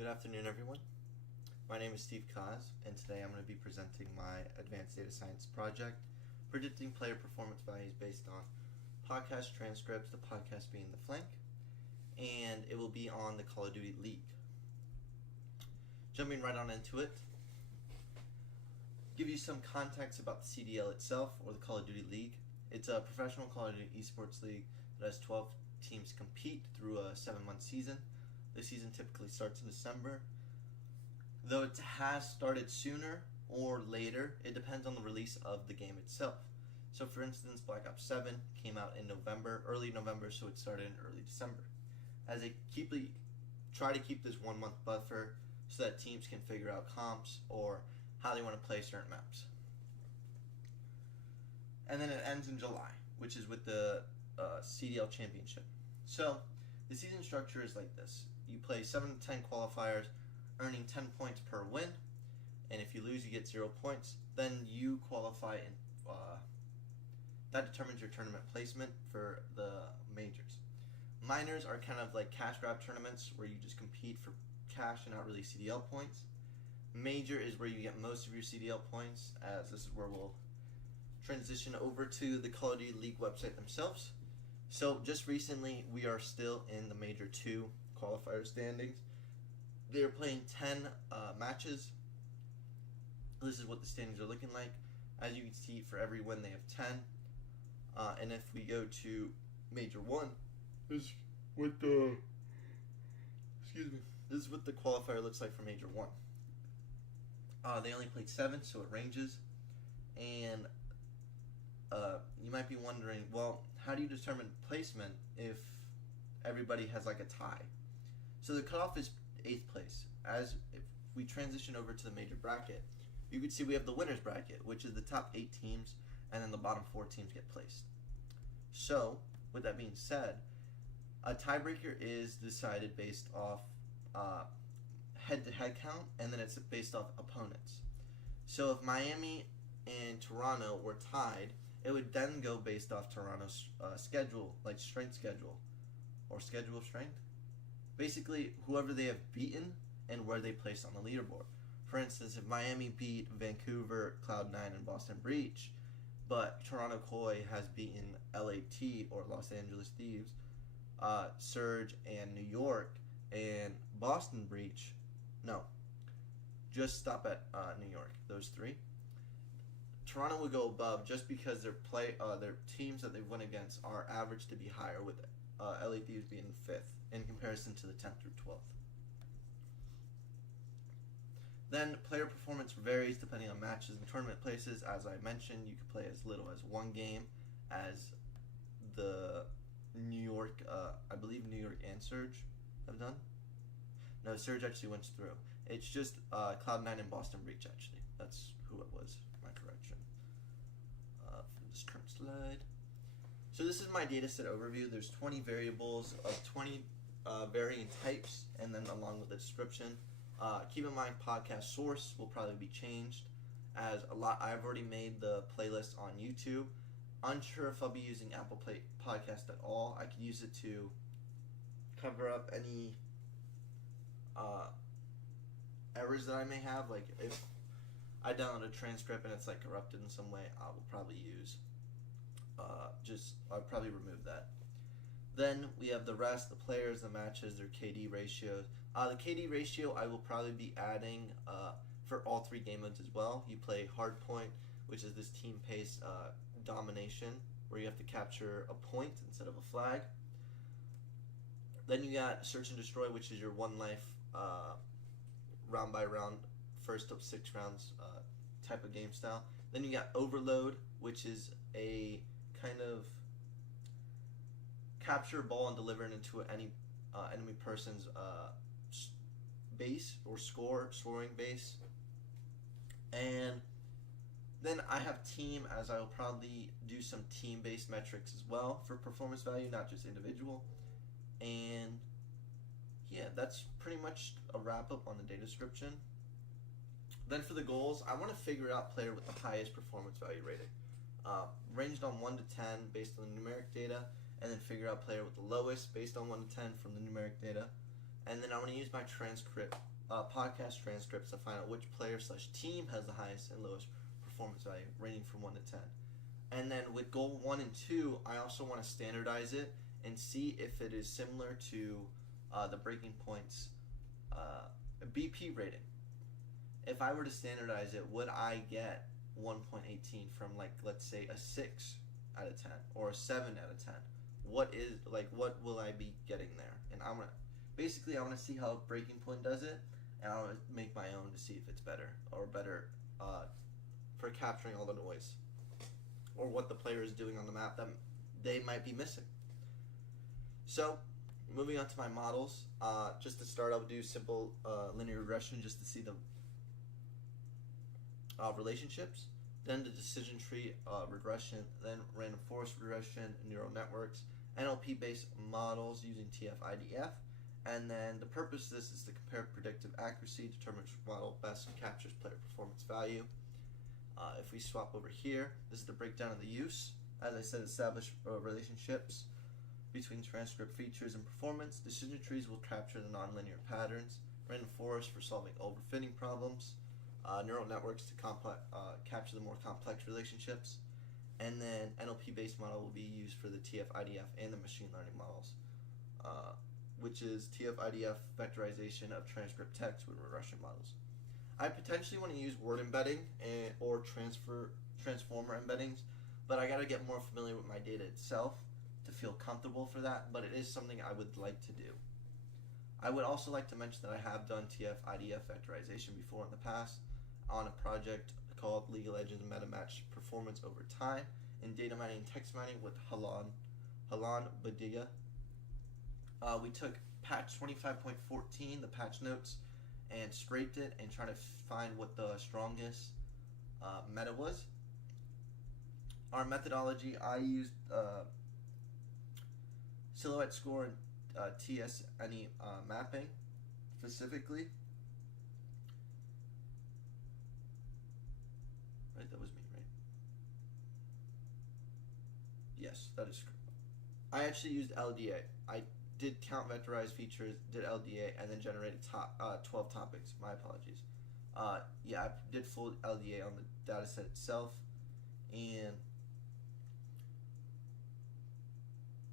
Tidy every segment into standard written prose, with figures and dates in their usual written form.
Good afternoon, everyone. My name is Steve Kaz, and today I'm going to be presenting my advanced data science project, predicting player performance values based on podcast transcripts, the podcast being the flank, and it will be on the Call of Duty League. Jumping right on into it, give you some context about the CDL itself, or the Call of Duty League. It's a professional Call of Duty esports league that has 12 teams compete through a 7-month season. The season typically starts in December, though it has started sooner or later. It depends on the release of the game itself. So for instance, Black Ops 7 came out in early November, so it started in early December. As they try to keep this 1-month buffer so that teams can figure out comps or how they want to play certain maps. And then it ends in July, which is with the CDL championship. So the season structure is like this. You play 7 to 10 qualifiers, earning 10 points per win, and if you lose, you get 0 points. Then you qualify, and that determines your tournament placement for the majors. Minors are kind of like cash grab tournaments where you just compete for cash and not really CDL points. Major is where you get most of your CDL points, as this is where we'll transition over to the Call of Duty League website themselves. So just recently, we are still in the Major 2 qualifier standings. They're playing 10 matches. This is what the standings are looking like. As you can see, for every win, they have 10. And if we go to Major 1, this is what the qualifier looks like for Major 1. They only played 7, so it ranges. And you might be wondering, well, how do you determine placement if everybody has like a tie? So the cutoff is 8th place. As if we transition over to the major bracket, you can see we have the winner's bracket, which is the top 8 teams, and then the bottom 4 teams get placed. So, with that being said, a tiebreaker is decided based off head-to-head count, and then it's based off opponents. So if Miami and Toronto were tied, it would then go based off Toronto's schedule, like strength schedule, or schedule of strength. Basically, whoever they have beaten and where they placed on the leaderboard. For instance, if Miami beat Vancouver, Cloud9, and Boston Breach, but Toronto Koi has beaten LAT, or Los Angeles Thieves, Surge, and New York, and Boston Breach, no, just stop at New York, those 3. Toronto would go above just because their teams that they went against are averaged to be higher, with LA Thieves being 5th in comparison to the 10th through 12th. Then player performance varies depending on matches and tournament places. As I mentioned, you can play as little as 1 game, as the New York, I believe New York and Surge have done. No, Surge actually went through. It's just Cloud9 and Boston Breach, actually. That's who it was, my correction. For this current slide. So this is my dataset overview. There's 20 variables of 20 varying types, and then along with the description. Keep in mind, podcast source will probably be changed, as I've already made the playlist on YouTube. Unsure if I'll be using Apple Podcast at all. I could use it to cover up any errors that I may have. Like if I download a transcript and it's like corrupted in some way, I will probably use I'll probably remove that. Then we have the rest, the players, the matches, their KD ratios. The KD ratio I will probably be adding for all 3 game modes as well. You play Hardpoint, which is this team pace domination, where you have to capture a point instead of a flag. Then you got Search and Destroy, which is your 1 life round by round, first of 6 rounds type of game style. Then you got Overload, which is a kind of capture ball and deliver it into any enemy person's base or scoring base. And then I have team, as I will probably do some team-based metrics as well for performance value, not just individual. And yeah, that's pretty much a wrap-up on the data description. Then for the goals, I want to figure out player with the highest performance value rating. Ranged on 1 to 10 based on the numeric data, and then figure out player with the lowest based on 1 to 10 from the numeric data. And then I'm going to use my podcast transcripts to find out which player/team has the highest and lowest performance value, rating from 1 to 10. And then with goal 1 and 2, I also want to standardize it and see if it is similar to the breaking points BP rating. If I were to standardize it, would I get 1.18 from, like, let's say a 6 out of 10 or a 7 out of 10? What will I be getting there? And I want to see how breaking point does it, and I want to make my own to see if it's better for capturing all the noise or what the player is doing on the map that they might be missing. So, moving on to my models, just to start, I'll do simple linear regression just to see the relationships, then the decision tree regression, then random forest regression, neural networks, NLP-based models using TF-IDF, and then the purpose of this is to compare predictive accuracy, determine which model best captures player performance value. If we swap over here, this is the breakdown of the use. As I said, establish relationships between transcript features and performance. Decision trees will capture the nonlinear patterns. Random forest for solving overfitting problems. Neural networks to capture the more complex relationships. And then NLP-based model will be used for the TF-IDF and the machine learning models, which is TF-IDF vectorization of transcript text with regression models. I potentially want to use word embedding or transformer embeddings, but I got to get more familiar with my data itself to feel comfortable for that, but it is something I would like to do. I would also like to mention that I have done TF-IDF vectorization before in the past on a project called League of Legends MetaMatch Performance Over Time in data mining and text mining with Halan Badia. We took patch 25.14, the patch notes, and scraped it and tried to find what the strongest meta was. Our methodology, I used silhouette score and TSNE mapping specifically. Right, that was me, right? Yes, that is correct. I actually used LDA. I did count vectorized features, did LDA, and then generated 12 topics. My apologies. Yeah, I did full LDA on the dataset itself, and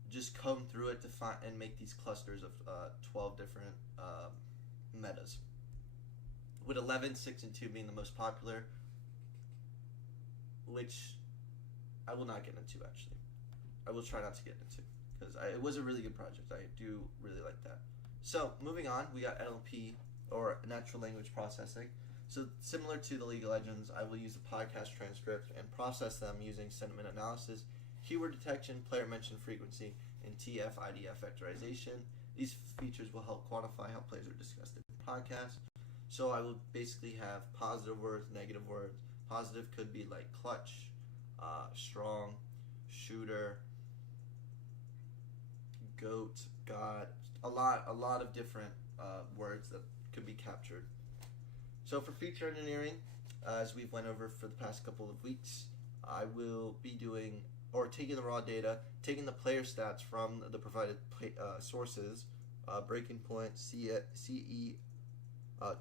just comb through it to find and make these clusters of 12 different metas, with 11, 6, and 2 being the most popular, which I will not get into actually. I will try not to get into, because it was a really good project. I do really like that. So moving on, we got NLP, or natural language processing. So similar to the League of Legends, I will use the podcast transcript and process them using sentiment analysis, keyword detection, player mention frequency, and TF-IDF vectorization. These features will help quantify how players are discussed in the podcast. So I will basically have positive words, negative words. Positive could be like clutch, strong, shooter, goat, god, a lot of different words that could be captured. So for feature engineering, as we've went over for the past couple of weeks, I will be doing, or taking the raw data, taking the player stats from the provided sources, Breaking Point, CE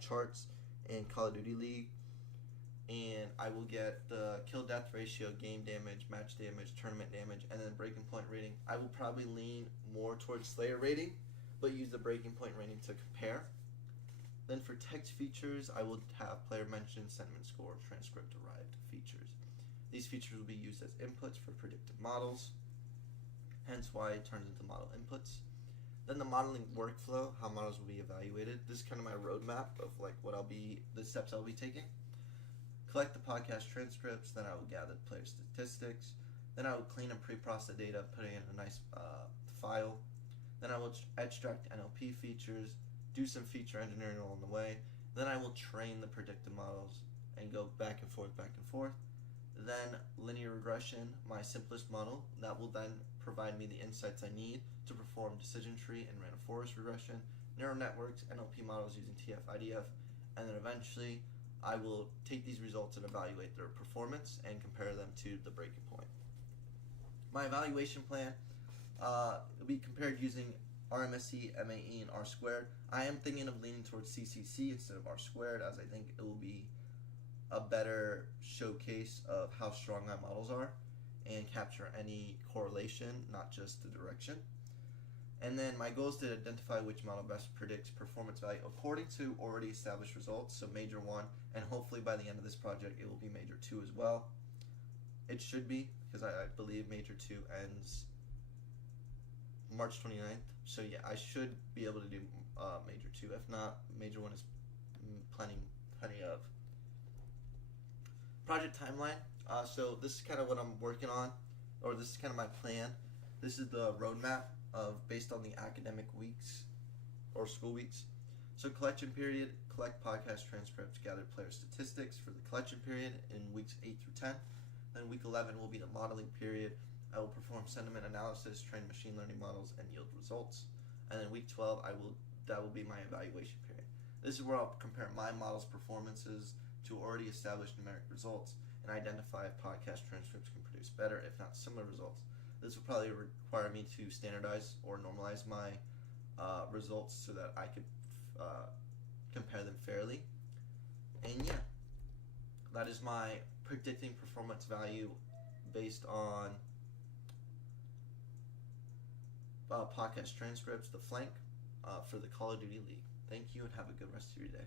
charts, and Call of Duty League, and I will get the kill-death ratio, game damage, match damage, tournament damage, and then Breaking Point rating. I will probably lean more towards Slayer rating, but use the Breaking Point rating to compare. Then for text features, I will have player mention, sentiment score, transcript-derived features. These features will be used as inputs for predictive models, hence why it turns into model inputs. Then the modeling workflow, how models will be evaluated. This is kind of my roadmap of like the steps I'll be taking. Collect the podcast transcripts, then I will gather player statistics, then I will clean and pre-process the data, putting it in a nice file. Then I will extract NLP features, do some feature engineering along the way. Then I will train the predictive models and go back and forth. Then linear regression, my simplest model, that will then provide me the insights I need to perform decision tree and random forest regression, neural networks, NLP models using TF-IDF, and then eventually I will take these results and evaluate their performance and compare them to the breaking point. My evaluation plan will be compared using RMSE, MAE, and R squared. I am thinking of leaning towards CCC instead of R squared, as I think it will be a better showcase of how strong my models are and capture any correlation, not just the direction. And then my goal is to identify which model best predicts performance value according to already established results, so Major 1, and hopefully by the end of this project it will be Major 2 as well. It should be, because I believe Major 2 ends March 29th, so yeah, I should be able to do Major 2. If not, Major 1 is plenty of. Project timeline. So this is kind of what I'm working on, or this is kind of my plan. This is the roadmap based on the academic weeks or school weeks. So collection period, collect podcast transcripts, gather player statistics for the collection period in weeks 8 through 10. Then week 11 will be the modeling period. I will perform sentiment analysis, train machine learning models, and yield results. And then week 12, that will be my evaluation period. This is where I'll compare my model's performances to already established numeric results and identify if podcast transcripts can produce better, if not similar results. This will probably require me to standardize or normalize my results so that I could compare them fairly. And yeah, that is my predicting performance value based on podcast transcripts, the flank for the Call of Duty League. Thank you and have a good rest of your day.